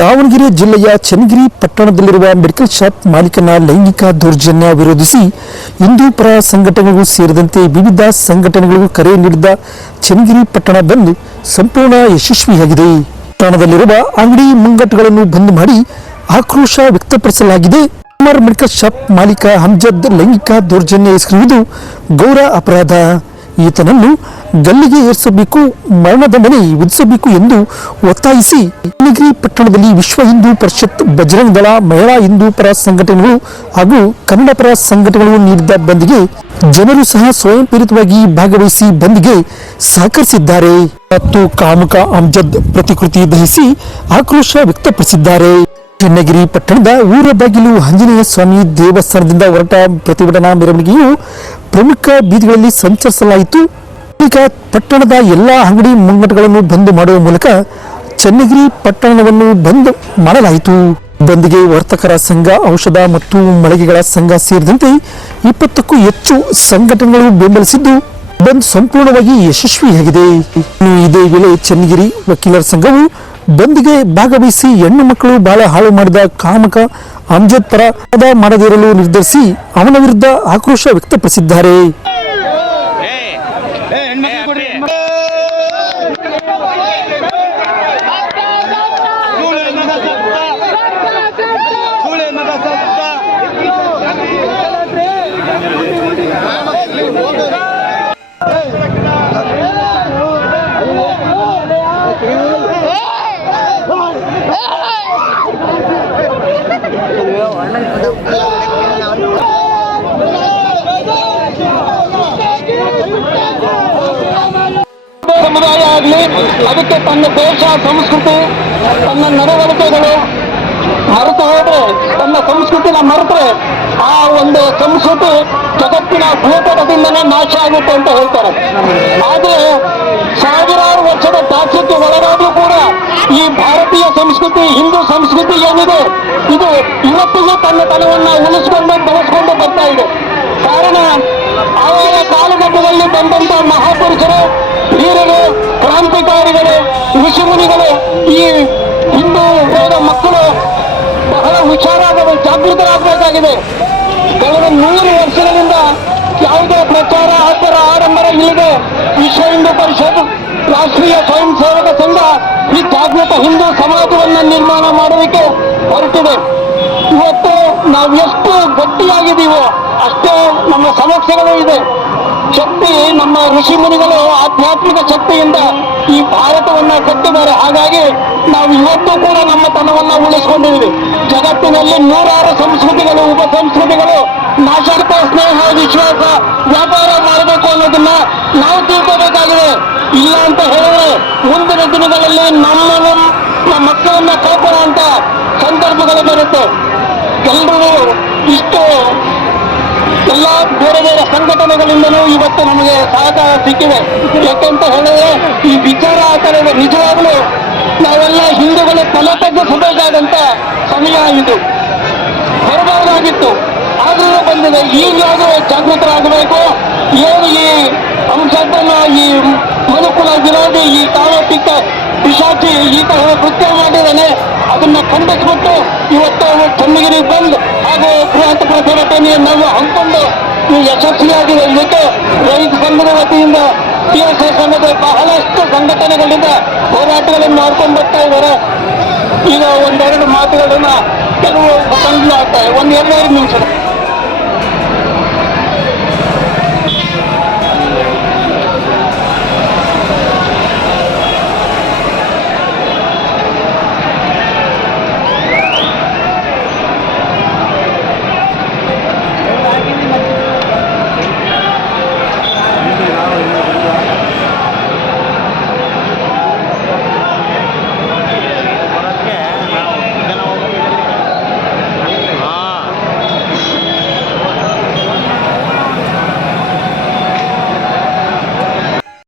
ದಾವಣಗೆರೆ ಜಿಲ್ಲೆಯ Channagiri ಪಟ್ಟಣದಲ್ಲಿರುವ medical shop ಮಾಲೀಕನ ಲೈಂಗಿಕ ದೌರ್ಜನ್ಯ ವಿರೋಧಿಸಿ ಹಿಂದೂ ಪರ ಸಂಘಟನೆಗಳು ಸೇರಿದಂತೆ ವಿವಿಧ ಸಂಘಟನೆಗಳಿಗೂ ಕರೆ ನೀಡಿದ್ದ ಚನ್ನಗಿರಿ ಪಟ್ಟಣ ಬಂದ್ ಸಂಪೂರ್ಣ ಯಶಸ್ವಿಯಾಗಿದೆ. ಪಟ್ಟಣದಲ್ಲಿರುವ ಅಂಗಡಿ ಮುಂಗಟ್ಟುಗಳನ್ನು ಬಂದ್ ಮಾಡಿ ಆಕ್ರೋಶ ವ್ಯಕ್ತಪಡಿಸಲಾಗಿದೆ. ಕುಮಾರ್ ಮೆಡಿಕಲ್ ಶಾಪ್ ಮಾಲೀಕ ಹಮ್ಜದ್ ಲೈಂಗಿಕ ದೌರ್ಜನ್ಯ ಎಸಗಿರುವುದು ಗೌರ ಅಪರಾಧ. ಈತನನ್ನು ಗಲ್ಲಿಗೆ ಏರಿಸಬೇಕು ಮರಣದಂಡನೆ ವಿಧಿಸಬೇಕು ಎಂದು ಒತ್ತಾಯಿಸಿ ಚನ್ನಗಿರಿ ಪಟ್ಟಣದಲ್ಲಿ ವಿಶ್ವ ಹಿಂದೂ ಪರಿಷತ್ ಬಜರಂಗ ದಳ, ಮಹಿಳಾ ಹಿಂದೂ ಪರ ಸಂಘಟನೆಗಳು ಹಾಗೂ ಕನ್ನಡ ಪರ ಸಂಘಟನೆಗಳು ನೀಡಿದ್ದ ಬಂದ್ಗೆ ಜನರು ಸಹ ಸ್ವಯಂ ಪ್ರೇರಿತವಾಗಿ ಭಾಗವಹಿಸಿ ಬಂದ್ಗೆ ಸಹಕರಿಸಿದ್ದಾರೆ. ಮತ್ತು ಕಾಮಕ ಅಮ್ಜದ್ ಪ್ರತಿಕೃತಿ ದಹಿಸಿ ಆಕ್ರೋಶ ವ್ಯಕ್ತಪಡಿಸಿದ್ದಾರೆ. ಚನ್ನಗಿರಿ ಪಟ್ಟಣದ ಊರ ಬಾಗಿಲು ಆಂಜನೇಯ ಸ್ವಾಮಿ ದೇವಸ್ಥಾನದಿಂದ ಹೊರಟ ಪ್ರತಿಭಟನಾ ಮೆರವಣಿಗೆಯು ಪ್ರಮುಖ ಬೀದಿಗಳಲ್ಲಿ ಸಂಚರಿಸಲಾಯಿತು. ಈಗ ಪಟ್ಟಣದ ಎಲ್ಲ ಅಂಗಡಿ ಮುಂಗಟ್ಟುಗಳನ್ನು ಬಂದ್ ಮಾಡುವ ಮೂಲಕ ಚನ್ನಗಿರಿ ಪಟ್ಟಣವನ್ನು ಬಂದ್ ಮಾಡಲಾಯಿತು. ಬಂದ್ಗೆ ವರ್ತಕರ ಸಂಘ, ಔಷಧ ಮತ್ತು ಮಳಿಗೆಗಳ ಸಂಘ ಸೇರಿದಂತೆ ಇಪ್ಪತ್ತಕ್ಕೂ ಹೆಚ್ಚು ಸಂಘಟನೆಗಳು ಬೆಂಬಲಿಸಿದ್ದು, ಬಂದ್ ಸಂಪೂರ್ಣವಾಗಿ ಯಶಸ್ವಿಯಾಗಿದೆ. ಇದೇ ವೇಳೆ ಚನ್ನಗಿರಿ ವಕೀಲರ ಸಂಘವು ಬಂದ್ಗೆ ಭಾಗವಹಿಸಿ ಹೆಣ್ಣು ಮಕ್ಕಳು ಬಾಳ ಹಾಳು ಮಾಡಿದ ಕಾಮಕ ಅಮ್ಜದ್ ಪರ ಮಾಡದಿರಲು ನಿರ್ಧರಿಸಿ ಅವನ ವಿರುದ್ಧ ಆಕ್ರೋಶ ವ್ಯಕ್ತಪಡಿಸಿದ್ದಾರೆ. ಸಮುದಾಯ ಆಗಲಿ, ಅದಕ್ಕೆ ತನ್ನ ದೇಶ, ಸಂಸ್ಕೃತಿ, ತನ್ನ ನಡವಳಿಕೆಗಳು ಮರೆತು ಹೋದ್ರೆ, ತನ್ನ ಸಂಸ್ಕೃತಿನ ಮರೆತರೆ, ಆ ಒಂದು ಸಂಸ್ಕೃತಿ ಜಗತ್ತಿನ ಭೂಪಟದಿಂದನೇ ನಾಶ ಆಗುತ್ತೆ ಅಂತ ಹೇಳ್ತಾರೆ. ಆದ್ರೆ ಸಾವಿರಾರು ಸಂಸ್ಕೃತಿ, ಹಿಂದೂ ಸಂಸ್ಕೃತಿ ಏನಿದೆ, ಇದು ಇವತ್ತಿಗೂ ತನ್ನ ತನವನ್ನ ಉಳಿಸ್ಕೊಂಡು ಬೆಳೆಸ್ಕೊಂಡು ಬರ್ತಾ ಇದೆ. ಕಾರಣ ಆಯಾ ಕಾಲಘಟ್ಟದಲ್ಲಿ ಬಂದಂತ ಮಹಾಪುರುಷರು, ವೀರರು, ಕ್ರಾಂತಿಕಾರಿಗಳು, ಋಷಿಮುನಿಗಳು, ಈ ಹಿಂದೂ ಹೋದ ಮಕ್ಕಳು ಬಹಳ ಹುಷಾರಾಗಬೇಕು ಜಾಗೃತರಾಗಬೇಕಾಗಿದೆ. ಕಳೆದ ನೂರು ವರ್ಷಗಳಿಂದ ಯಾವುದೇ ಪ್ರಚಾರ, ಆಚಾರ, ಆಡಂಬರ ಇಲ್ಲದೆ ವಿಶ್ವ ಹಿಂದೂ ಪರಿಷತ್ ರಾಷ್ಟ್ರೀಯ ಸ್ವಯಂ ಸೇವಕ ಸಂಘ ಈ ಜಾಗೃತ ಹಿಂದೂ ಸಮಾಜವನ್ನು ನಿರ್ಮಾಣ ಮಾಡೋದಕ್ಕೆ ಹೊರಟಿದೆ. ಇವತ್ತು ನಾವು ಎಷ್ಟು ಗಟ್ಟಿಯಾಗಿದ್ದೀವೋ ಅಷ್ಟೇ ನಮ್ಮ ಸಮಸ್ಯೆಗಳು ಇದೆ. ಶಕ್ತಿ ನಮ್ಮ ಋಷಿ ಮುನಿಗಳು ಆಧ್ಯಾತ್ಮಿಕ ಶಕ್ತಿಯಿಂದ ಈ ಭಾರತವನ್ನ ಕಟ್ಟಿದ್ದಾರೆ. ಹಾಗಾಗಿ ನಾವು ಇವತ್ತು ಕೂಡ ನಮ್ಮ ತನವನ್ನ ಉಳಿಸಿಕೊಂಡಿದ್ದೀವಿ. ಜಗತ್ತಿನಲ್ಲಿ ನೂರಾರು ಸಂಸ್ಕೃತಿಗಳು ಉಪ ಸಂಸ್ಕೃತಿಗಳು ನಾಶಕ ಸ್ನೇಹ, ವಿಶ್ವಾಸ ವ್ಯಾಪಾರ ಮಾಡಬೇಕು ಅನ್ನೋದನ್ನ ನಾವು ತಿಳ್ಕೋಬೇಕಾಗಿದೆ ಇಲ್ಲ ಅಂತ ಹೇಳಿದ್ರೆ ಮುಂದಿನ ದಿನಗಳಲ್ಲಿ ನಮ್ಮ ನಮ್ಮ ಮಕ್ಕಳನ್ನ ಕಳ್ಕೊಳ್ಳುವಂತ ಸಂದರ್ಭಗಳು ಬರುತ್ತೆ. ಎಲ್ಲರೂ ಇಷ್ಟು ಎಲ್ಲ ಬೇರೆ ಬೇರೆ ಸಂಘಟನೆಗಳಿಂದಲೂ ಇವತ್ತು ನಮಗೆ ಸಹಕಾರ ಸಿಕ್ಕಿದೆ. ಯಾಕೆಂತ ಹೇಳಿದ್ರೆ ಈ ವಿಚಾರ ಆಚರಣೆ ನಿಜವಾಗ್ಲೂ ನಾವೆಲ್ಲ ಹಿಂದೂಗಳು ತಲೆ ತಗ್ಗಿಸಬೇಕಾದಂತ ಸಮಯ ಇದು. ಬರಬಹುದಾಗಿತ್ತು ಆದ್ರೂ ಬಂದಿದೆ. ಈಗ ಜಾಗೃತರಾಗಬೇಕು. ಏನು ಈ ವಿರೋಧಿ ಈ ತಾವತ್ತಿಕ್ಕ ಪಿಶಾಚಿ ಈ ತರಹ ಕೃತ್ಯ ಮಾಡಿದ್ದಾನೆ. ಅದನ್ನ ಖಂಡಿಸ್ಬಿಟ್ಟು ಇವತ್ತು ಚನ್ನಗಿರಿ ಬಂದ್ ಹಾಗೂ ಬೃಹತ್ ಸಂಘಟನೆಯನ್ನು ನಾವು ಈ ಯಶಸ್ವಿಯಾಗಿದೆ ಇದಕ್ಕೆ ರೈತ ಸಂಘದ ವತಿಯಿಂದ ಟಿ ಎಸ್ ಎಸ್ ಬಹಳಷ್ಟು ಸಂಘಟನೆಗಳಿಂದ ಹೋರಾಟಗಳನ್ನು ಮಾಡ್ಕೊಂಡು ಬರ್ತಾ ಇದ್ದಾರೆ. ಈಗ ಒಂದೆರಡು ಮಾತುಗಳನ್ನ ಕೆಲವು ಮುಖಂಡರು ಆಗ್ತಾರೆ ಒಂದ್ ಎರಡೆರಡು ನಿಮಿಷ.